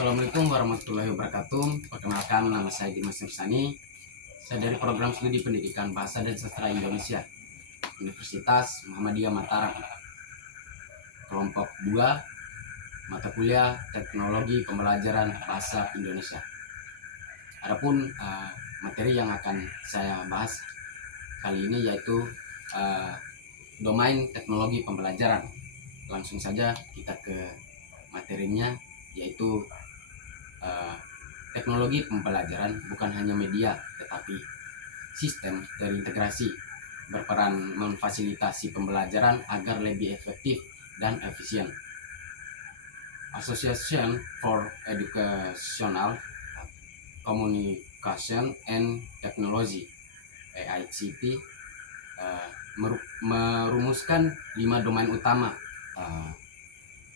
Assalamualaikum warahmatullahi wabarakatuh. Perkenalkan, nama saya Dimas Nursani. Saya dari Program Studi Pendidikan Bahasa dan Sastra Indonesia, Universitas Muhammadiyah Mataram. Kelompok 2, mata kuliah Teknologi Pembelajaran Bahasa Indonesia. Adapun materi yang akan saya bahas kali ini yaitu domain teknologi pembelajaran. Langsung saja kita ke materinya, yaitu teknologi pembelajaran bukan hanya media tetapi sistem terintegrasi, berperan memfasilitasi pembelajaran agar lebih efektif dan efisien. Association for Educational Communication and Technology (AICT) merumuskan 5 domain utama.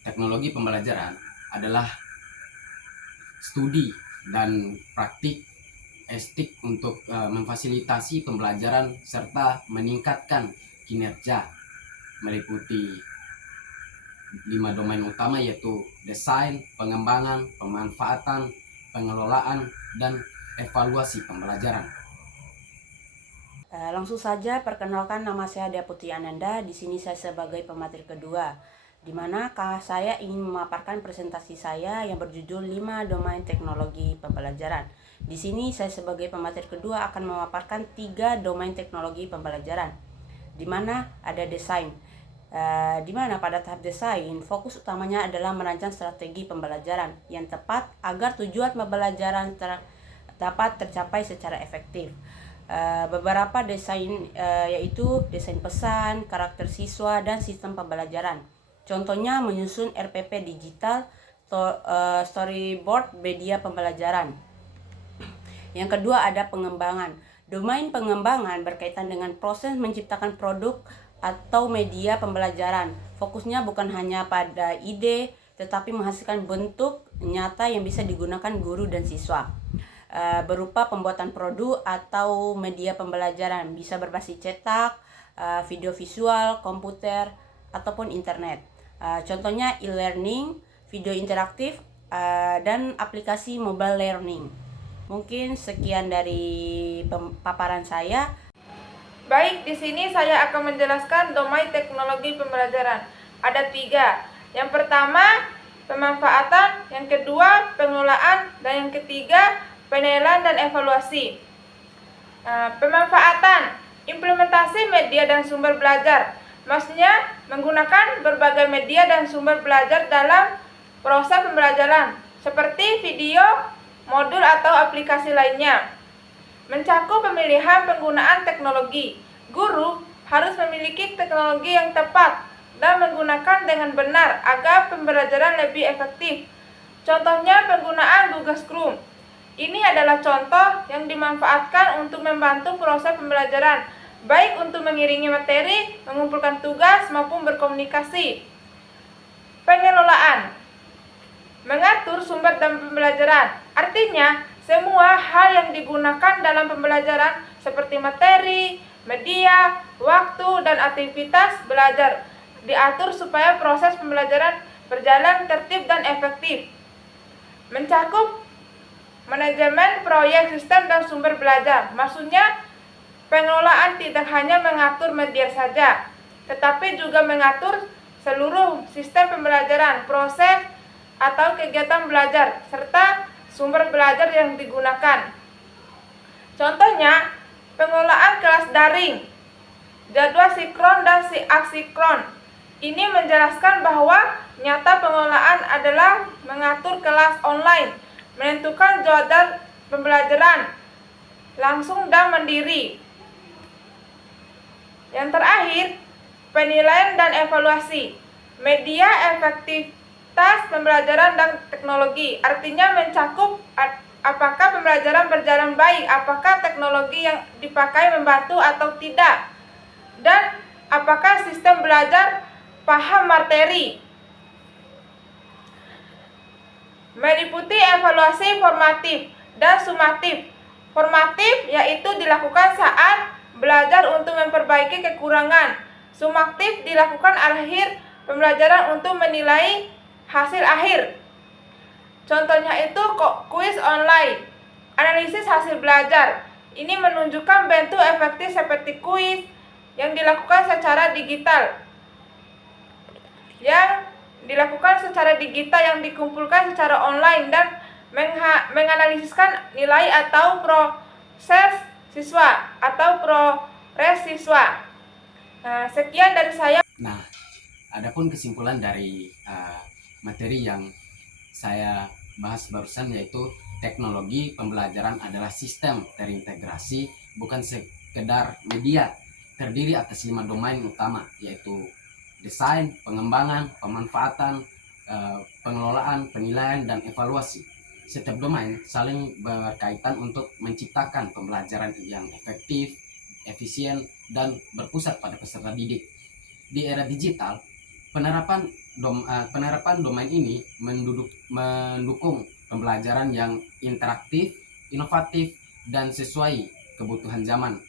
Teknologi pembelajaran adalah studi dan praktik estetik untuk memfasilitasi pembelajaran serta meningkatkan kinerja, meliputi 5 domain utama yaitu desain, pengembangan, pemanfaatan, pengelolaan, dan evaluasi pembelajaran. Langsung saja perkenalkan, nama saya Dea Putri Ananda. Di sini saya sebagai pemateri kedua, di mana saya ingin memaparkan presentasi saya yang berjudul 5 domain teknologi pembelajaran. Di sini saya sebagai pemateri kedua akan memaparkan 3 domain teknologi pembelajaran, di mana ada desain. Di mana pada tahap desain, fokus utamanya adalah merancang strategi pembelajaran yang tepat agar tujuan pembelajaran dapat tercapai secara efektif. Beberapa desain yaitu desain pesan, karakter siswa, dan sistem pembelajaran. Contohnya menyusun RPP digital, storyboard media pembelajaran. Yang kedua ada pengembangan. Domain pengembangan berkaitan dengan proses menciptakan produk atau media pembelajaran. Fokusnya bukan hanya pada ide, tetapi menghasilkan bentuk nyata yang bisa digunakan guru dan siswa. Berupa pembuatan produk atau media pembelajaran, bisa berbasis cetak, video visual, komputer, ataupun internet. Contohnya e-learning, video interaktif, dan aplikasi mobile learning. Mungkin sekian dari paparan saya. Baik, di sini saya akan menjelaskan domain teknologi pembelajaran. Ada 3. Yang pertama, pemanfaatan. Yang kedua, pengelolaan. Dan yang ketiga, penilaian dan evaluasi. Pemanfaatan, implementasi media dan sumber belajar. Maksudnya, menggunakan berbagai media dan sumber belajar dalam proses pembelajaran, seperti video, modul, atau aplikasi lainnya. Mencakup pemilihan penggunaan teknologi. Guru harus memiliki teknologi yang tepat dan menggunakan dengan benar agar pembelajaran lebih efektif. Contohnya penggunaan Google Chrome. Ini adalah contoh yang dimanfaatkan untuk membantu proses pembelajaran, baik untuk mengiringi materi, mengumpulkan tugas, maupun berkomunikasi. Pengelolaan, mengatur sumber dan pembelajaran. Artinya, semua hal yang digunakan dalam pembelajaran seperti materi, media, waktu, dan aktivitas belajar diatur supaya proses pembelajaran berjalan tertib dan efektif. Mencakup manajemen proyek, sistem, dan sumber belajar. Maksudnya, pengelolaan tidak hanya mengatur media saja, tetapi juga mengatur seluruh sistem pembelajaran, proses atau kegiatan belajar, serta sumber belajar yang digunakan. Contohnya, pengelolaan kelas daring, jadwal sinkron dan asinkron. Ini menjelaskan bahwa nyata pengelolaan adalah mengatur kelas online, menentukan jadwal pembelajaran langsung dan mandiri. Yang terakhir, penilaian dan evaluasi. Media efektivitas pembelajaran dan teknologi, artinya mencakup apakah pembelajaran berjalan baik, apakah teknologi yang dipakai membantu atau tidak, dan apakah sistem belajar paham materi. Meliputi evaluasi formatif dan sumatif. Formatif yaitu dilakukan saat belajar untuk memperbaiki kekurangan. Sumatif dilakukan akhir pembelajaran untuk menilai hasil akhir. Contohnya itu kuis online, analisis hasil belajar. Ini menunjukkan bentuk efektif seperti kuis yang dilakukan secara digital. Yang dikumpulkan secara online dan menganalisiskan nilai atau proses siswa atau progres siswa. Nah, sekian dari saya. Nah, adapun kesimpulan dari materi yang saya bahas barusan, yaitu teknologi pembelajaran adalah sistem terintegrasi, bukan sekedar media, terdiri atas 5 domain utama, yaitu desain, pengembangan, pemanfaatan, pengelolaan, penilaian, dan evaluasi. Setiap domain saling berkaitan untuk menciptakan pembelajaran yang efektif, efisien, dan berpusat pada peserta didik. Di era digital, penerapan domain ini mendukung pembelajaran yang interaktif, inovatif, dan sesuai kebutuhan zaman.